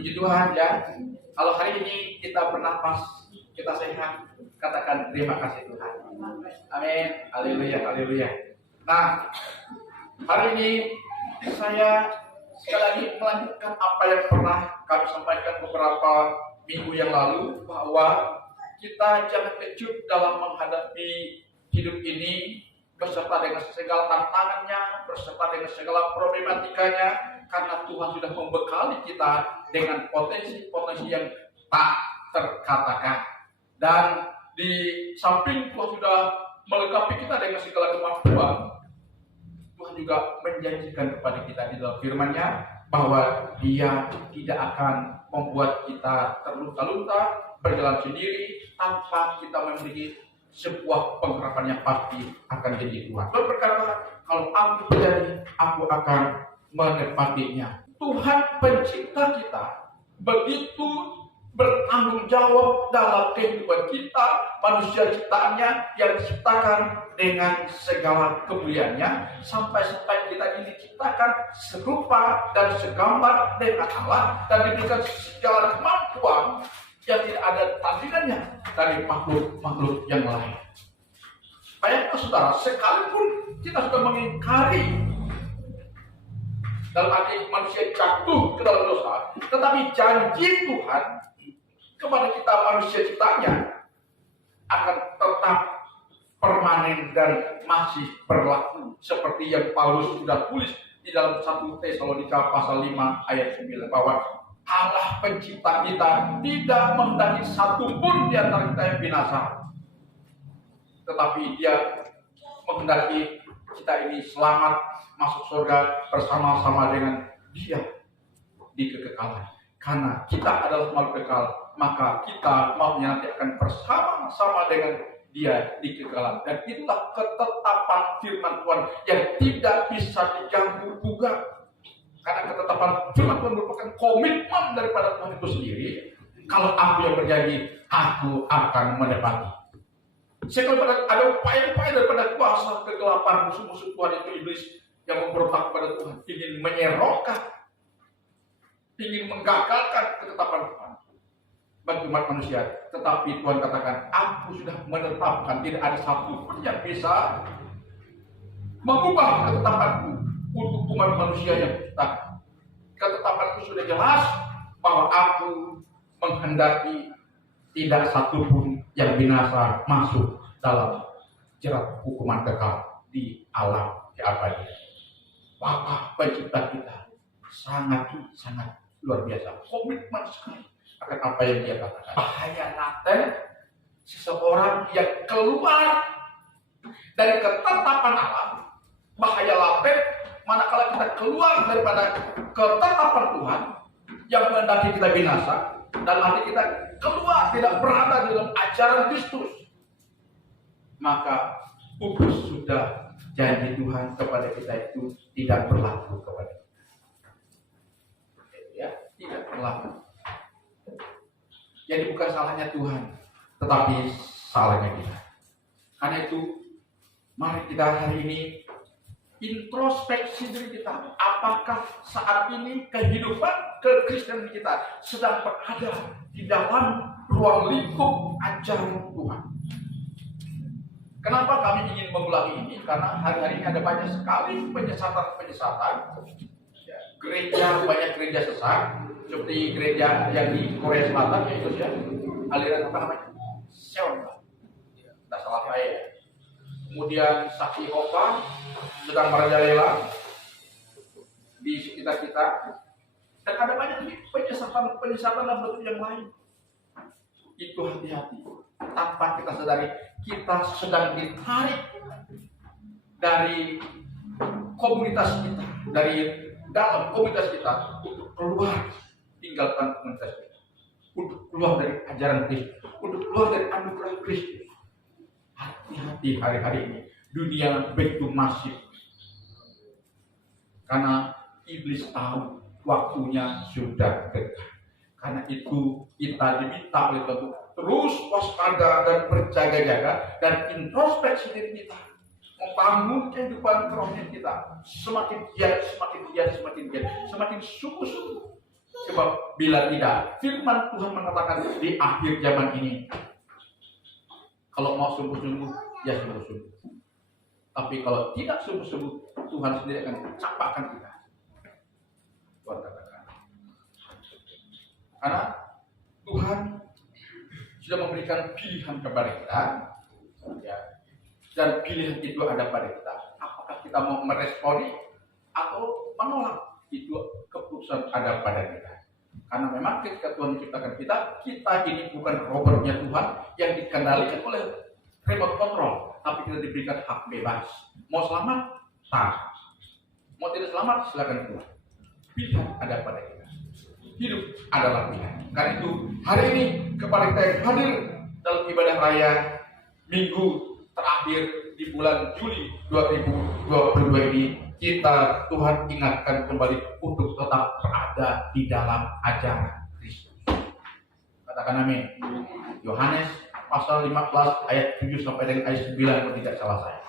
Puji Tuhan ya. Kalau hari ini kita bernapas, kita sehat, katakan terima kasih Tuhan. Amin. Haleluya, haleluya. Nah, hari ini saya sekali lagi melanjutkan apa yang pernah kami sampaikan beberapa minggu yang lalu, bahwa kita jangan kejut dalam menghadapi hidup ini beserta dengan segala tantangannya, beserta dengan segala problematikanya, karena Tuhan sudah membekali kita dengan potensi-potensi yang tak terkatakan. Dan di samping Tuhan sudah melengkapi kita dengan segala kemampuan, Tuhan juga menjanjikan kepada kita di dalam firman-Nya bahwa Dia tidak akan membuat kita terlunta-lunta, berjalan sendiri tanpa kita memiliki sebuah pengharapan yang pasti akan jadi Tuhan. Tuhan berkata, kalau aku terjadi, aku akan menepatinya. Tuhan pencipta kita begitu bertanggung jawab dalam kehidupan kita, manusia ciptaannya yang diciptakan dengan segala kemuliaannya, sampai-sampai kita ini diciptakan serupa dan segambar dengan Allah dan diberikan segala kemampuan yang tidak ada tandingannya dari makhluk-makhluk yang lain. Bayangkan saudara, sekalipun kita sudah mengingkari dalam arti manusia jatuh ke dalam dosa, tetapi janji Tuhan kepada kita manusia ciptaannya akan tetap permanen dan masih berlaku, seperti yang Paulus sudah tulis di dalam 1 Tesalonika pasal 5 ayat 9, bahwa Allah pencipta kita tidak menghendaki satu pun di antara kita yang binasa, tetapi Dia menghendaki kita ini selamat masuk surga bersama-sama dengan Dia di kekekalan. Karena kita adalah makhluk kekal, maka kita maunya nanti akan bersama-sama dengan Dia di kekekalan. Dan itulah ketetapan firman Tuhan yang tidak bisa diganggu-gugat. Karena ketetapan firman Tuhan merupakan komitmen daripada Tuhan itu sendiri. Kalau aku yang berjanji, aku akan menepati. Sekali ada upaya-upaya daripada kuasa kegelapan musuh-musuh Tuhan itu, iblis yang memberontak kepada Tuhan, ingin menyerokkan, ingin menggagalkan ketetapan Tuhan bagi umat manusia. Tetapi Tuhan katakan, aku sudah menetapkan, tidak ada satu pun yang bisa mengubah ketetapanku untuk umat manusia yang ciptakan. Ketetapanku sudah jelas bahwa aku menghendaki tidak satu pun yang binasa masuk dalam jerat hukuman kekal di alam abadi. Bapa pencipta kita sangat luar biasa, komitmen sekali akan apa yang Dia katakan. Bahaya laten seseorang yang keluar dari ketetapan Allah, bahaya laten manakala kita keluar daripada ketetapan Tuhan yang menghendaki kita binasa, dan nanti kita keluar tidak berada di dalam ajaran Kristus, maka putus sudah janji Tuhan kepada kita itu tidak berlaku kepada kita. Ya, tidak berlaku. Jadi bukan salahnya Tuhan, tetapi salahnya kita. Karena itu, mari kita hari ini introspeksi diri kita. Apakah saat ini kehidupan kekristenan kita sedang berada di dalam ruang lingkup ajaran Tuhan? Kenapa kami ingin mengulangi ini? Karena hari-hari ini ada banyak sekali penyesatan-penyesatan. Gereja, banyak gereja sesat, seperti gereja yang di Korea Selatan, yaitu ya, aliran apa namanya? Seon, tidak salah saya. Kemudian Saksi Yehova sedang merajalela di sekitar kita, dan ada banyak penyesatan dan bentuk yang lain. Itu hati-hati, tanpa kita sadari kita sedang ditarik dari komunitas kita, dari dalam komunitas kita untuk keluar, tinggalkan komunitas kita, untuk keluar dari ajaran Kristus, untuk keluar dari anugerah Kristus. Hati-hati hari-hari ini, dunia begitu masif. Karena iblis tahu waktunya sudah dekat. Karena itu kita diminta oleh Tuhan untuk terus waspada dan berjaga-jaga dan introspeksi diri kita, membangun kehidupan rohani kita semakin giat, semakin sungguh-sungguh Sebab bila tidak, firman Tuhan mengatakan di akhir zaman ini, kalau mau sungguh-sungguh, ya sungguh-sungguh. Tapi kalau tidak sungguh-sungguh, Tuhan sendiri akan campakkan kita. Tuhan katakan. Karena Tuhan sudah memberikan pilihan kepada kita, ya, dan pilihan itu ada pada kita. Apakah kita mau meresponi atau menolak, itu keputusan ada pada kita. Karena memang ketika Tuhan menciptakan kita ini bukan robotnya Tuhan yang dikendalikan oleh remote control, tapi kita diberikan hak bebas. Mau selamat, tak. Mau tidak selamat, silakan Tuhan. Pilihan ada pada kita. Hidup adalah pilihan. Karena itu hari ini kepada kita yang hadir dalam ibadah raya minggu terakhir di bulan Juli 2022 ini, kita Tuhan ingatkan kembali untuk tetap berada di dalam ajaran Kristus. Katakan amin. Yohanes pasal 15 ayat 7 sampai dengan ayat 9 kalau tidak salah saya.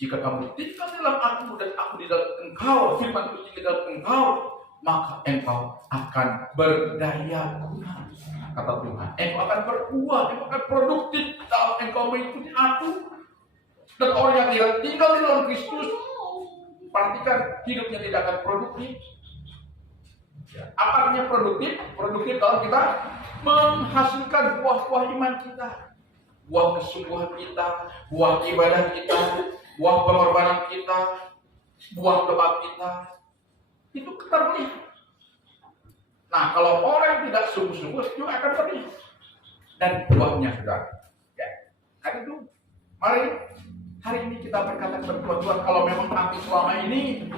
Jika kamu tinggal dalam aku dan aku di dalam engkau, firman-Ku tinggal di dalam engkau, maka engkau akan berdaya guna, kata Tuhan. Engkau akan berbuah, engkau akan produktif kalau engkau mengikuti aku. Dan orang yang tinggal di dalam Kristus, perhatikan, hidupnya tidak akan produktif. Apa artinya produktif? Produktif kalau kita menghasilkan buah-buah iman kita, buah kesungguhan kita, buah ibadah kita, buah pengorbanan kita, buah doa kita. Itu terlihat. Nah, kalau orang yang tidak sungguh-sungguh, itu akan terlihat. Dan buahnya sudah. Ya. Kan itu, mari hari ini kita berkata kepada Tuhan, kalau memang aku selama ini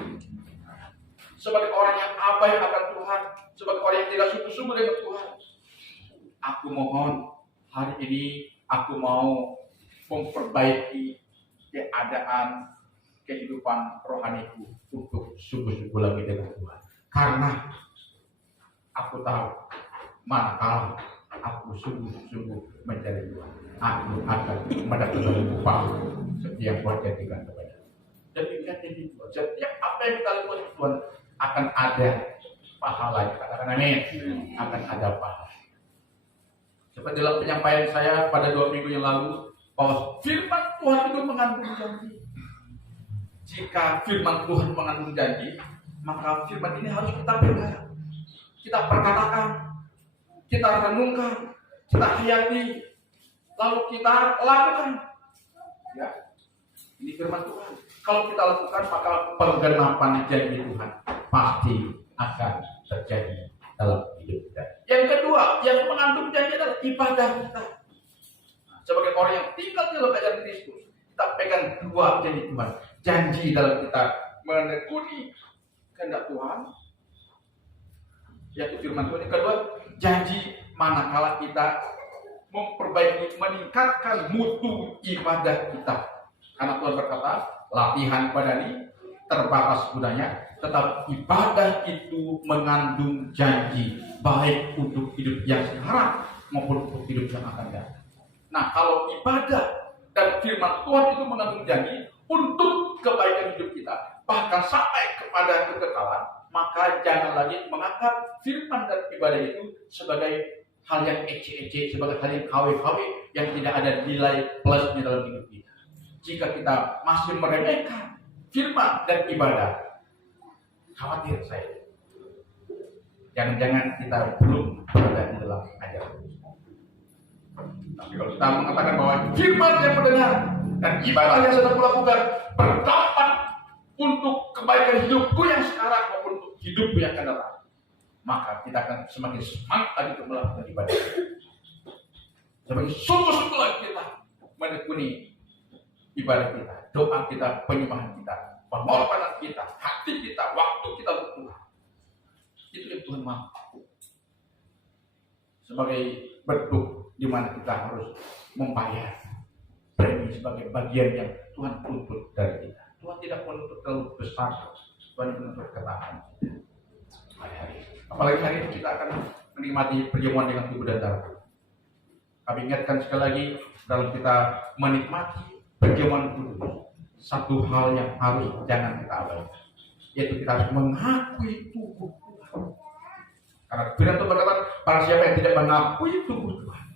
sebagai orang yang abai akan Tuhan, sebagai orang yang tidak sungguh-sungguh dengan Tuhan, aku mohon hari ini aku mau memperbaiki keadaan kehidupan rohaniku untuk sungguh-sungguh lagi dengan Tuhan. Karena aku tahu manakala aku sungguh-sungguh mencari Tuhan, aku akan mendapatkan upah setiap perjanjian kepada. Demikian itu. Setiap apa yang kita lakukan Tuhan akan ada pahalanya. Katakan amin. Akan ada pahala. Seperti dalam penyampaian saya pada 2 minggu yang lalu, bahwa firman Tuhan itu mengandung janji. Jika firman Tuhan mengandung janji, maka firman ini harus kita pegang, kita perkatakan, kita renungkan, kita hayati, lalu kita lakukan. Ya, ini firman Tuhan. Kalau kita lakukan, maka penggenapan janji Tuhan pasti akan terjadi dalam hidup kita. Yang kedua, yang mengandung janji adalah ibadah kita. Sebagai orang yang tinggal di dalam ajaran Kristus, kita pegang dua janji Tuhan. Janji dalam kita menekuni kehendak Tuhan, yaitu firman Tuhan. Yang kedua, janji manakala kita memperbaiki, meningkatkan mutu ibadah kita. Karena Tuhan berkata, latihan badani terbatas gunanya, tetapi ibadah itu mengandung janji, baik untuk hidup yang sekarang maupun untuk hidup yang akan datang. Nah, kalau ibadah dan firman Tuhan itu mengandung janji untuk kebaikan hidup kita, bahkan sampai kepada kekekalan, maka jangan lagi menganggap firman dan ibadah itu sebagai hal yang ece-ece, sebagai hal yang KW-KW yang tidak ada nilai plusnya dalam hidup kita. Jika kita masih meremehkan firman dan ibadah, khawatir saya, jangan-jangan kita belum berada di dalam ajaran. Tapi kalau kita mengatakan bahwa firman yang mendengar dan ibadah yang sedang melakukan berdampak untuk kebaikan hidupku yang sekarang maupun untuk hidupku yang akan datang, maka kita akan semakin semangat lagi untuk melakukan ibadah. Semakin sungguh-sungguh lagi kita menekuni ibadah kita, doa kita, penyembahan kita, pengorbanan kita, hati kita, waktu kita untuk Tuhan. Itu yang Tuhan mau. Sebagai bentuk di mana kita harus membayar premi sebagai bagian yang Tuhan tuntut dari kita. Tuhan tidak menuntut terlalu besar, Tuhan menuntut ketaatan kita. Apalagi hari ini kita akan menikmati perjamuan dengan tubuh dan darah. Kami ingatkan sekali lagi, dalam kita menikmati perjamuan kudus, satu hal yang harus jangan kita abaikan, yaitu kita harus mengakui tubuh Tuhan. Karena Firman Tuhan berkata, para siapa yang tidak mengakui tubuh Tuhan,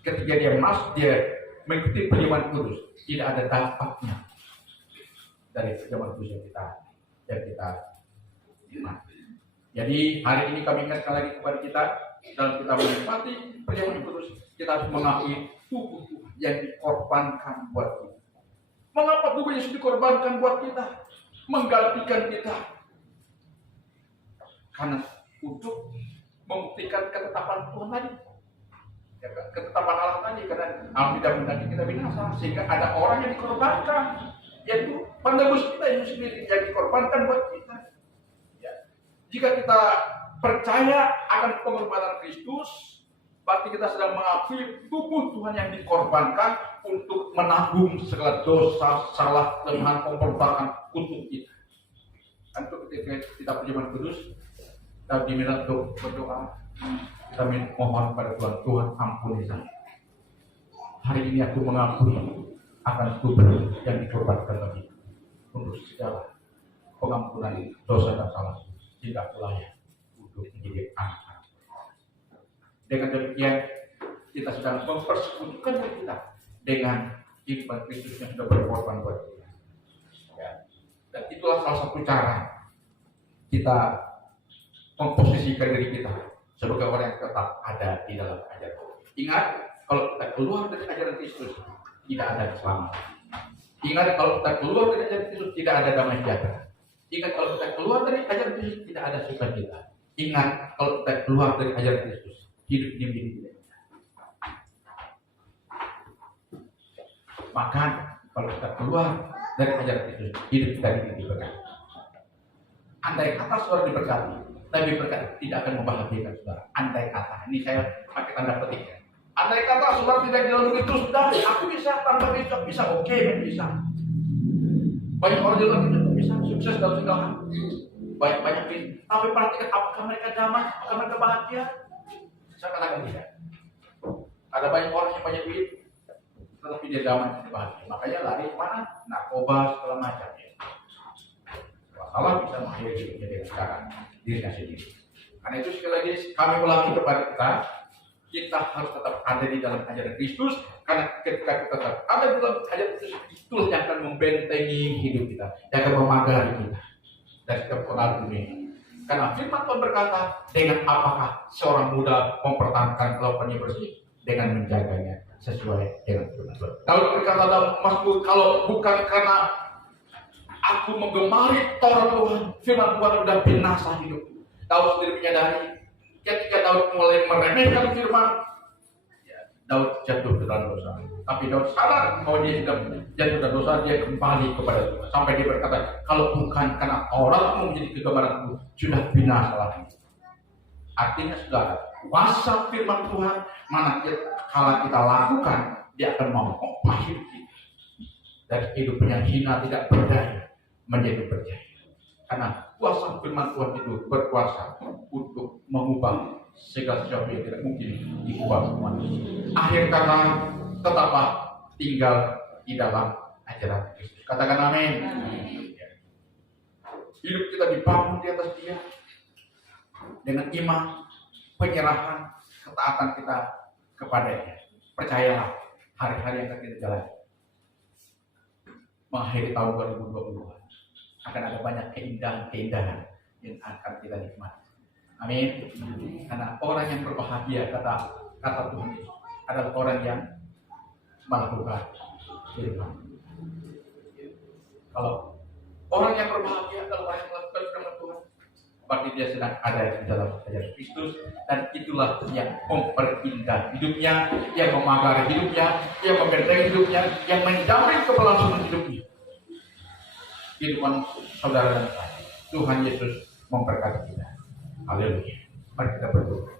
ketika dia masuk, dia mengikuti perjamuan kudus, tidak ada dampaknya dari perjamuan kudus yang kita nikmati. Jadi hari ini kami ingatkan lagi kepada kita, dalam kita menikmati perjamuan kudus, kita harus mengakui tubuh Tuhan yang dikorbankan buat kita. Mengapa tubuh Yesus dikorbankan buat kita? Menggantikan kita. Karena untuk membuktikan ketetapan Tuhan tadi. Ya, ketetapan Allah tadi, karena Allah tidak menghendaki kita binasa, sehingga ada orang yang dikorbankan, yaitu penebus kita itu sendiri yang dikorbankan buat kita. Ya. Jika kita percaya akan pengorbanan Kristus, berarti kita sedang mengakui tubuh Tuhan yang dikorbankan untuk menanggung segala dosa, salah, kelemahan, pemberontakan untuk kita. Untuk ketika kita perjamuan kudus, kita diminta untuk berdoa. Kita mohon pada Tuhan, Tuhan ampuni saya. Hari ini aku mengakui akan tubuh yang dikorbankan bagi untuk segala pengampunan dosa dan salah, tidak layak untuk menjadi anak. Dengan demikian kita sedang mempersekutukan diri kita dengan iman Kristus yang sudah berkorban buat kita. Ya. Dan itulah salah satu cara kita memposisikan diri kita sebagai orang yang tetap ada di dalam ajaran. Ingat, kalau kita keluar dari ajaran Kristus, tidak ada keselamatan. Ingat, kalau kita keluar dari ajaran Kristus, tidak ada damai sejahtera. Ingat, kalau kita keluar dari ajaran Kristus, tidak ada sukacita. Ingat, kalau kita keluar dari ajaran Kristus, hidup ini menjadi tidak. Maka, kalau kita keluar dari ajaran Kristus, hidup kita ini diberkati. Andai kata saudara diberkati, tapi berkata tidak akan membahagiakan saudara. Andai kata, ini saya pakai tanda petik ya. Andai kata saudara tidak dilindungi terus, dan aku bisa tanpa bisa, oke, bisa. Banyak orang juga bisa sukses dalam segala hal. Banyak ini. Tapi perhatikan, apakah mereka damai? Apakah mereka bahagia? Saya katakan tidak. Ada banyak orang yang banyak duit, tetapi dia damai dan bahagia. Makanya lari kemana? Narkoba segala macam. Ya. Salah bisa mengakhiri hidupnya dengan cara dirinya sendiri. Karena itu sekali lagi kami ulangi kepada kita harus tetap ada di dalam ajaran Kristus. Karena ketika kita tetap ada di dalam ajaran Kristus, itulah yang akan membentengi hidup kita, yang akan memagari kita dari setiap pengaruh dunia. Karena firman Tuhan berkata, dengan apakah seorang muda mempertahankan kelakuannya bersih? Dengan menjaganya sesuai dengan firman Tuhan. Kalau berkata dalam Mazmur, kalau bukan karena aku menggemari Torah Tuhan, firman Tuhan sudah binasa hidupku. Daud sendiri menyadari, ketika Daud mulai meremehkan firman, ya, Daud jatuh ke dalam dosa. Tapi Daud sadar bahwa dia sudah jatuh dalam dosa, dia kembali kepada Tuhan. Sampai dia berkata, kalau bukan karena Tauratmu menjadi kegemaranku, sudah binasa lagi. Artinya sudah kuasa firman Tuhan, mana kalau kita lakukan, dia akan mengubah hidup kita. Dari hidup yang hina tidak berdaya menjadi berdaya. Karena kuasa firman Tuhan itu berkuasa untuk mengubah segala sesuatu yang tidak mungkin diubah manusia. Akhir kata, tetaplah tinggal di dalam ajaran Kristus. Katakan amin. Hidup kita dibangun di atas Dia dengan iman, penyerahan, ketaatan kita kepada-Nya. Percayalah, hari-hari yang akan kita jalani mengakhiri tahun 2022 akan ada banyak keindahan-keindahan yang akan kita nikmati. Amin. Karena orang yang berbahagia, kata Tuhan Yesus, adalah orang yang melakukan firman. Kalau orang yang berbahagia adalah orang yang melakukan firman Tuhan, berarti dia sedang ada di dalam ajaran Kristus, dan itulah yang memperindah hidupnya, yang memagari hidupnya, yang membentengi hidupnya, yang menjamin keberlangsungan hidupnya. Kehidupan saudara dan saya, Tuhan Yesus memberkati kita. Haleluya. Mari kita berdoa.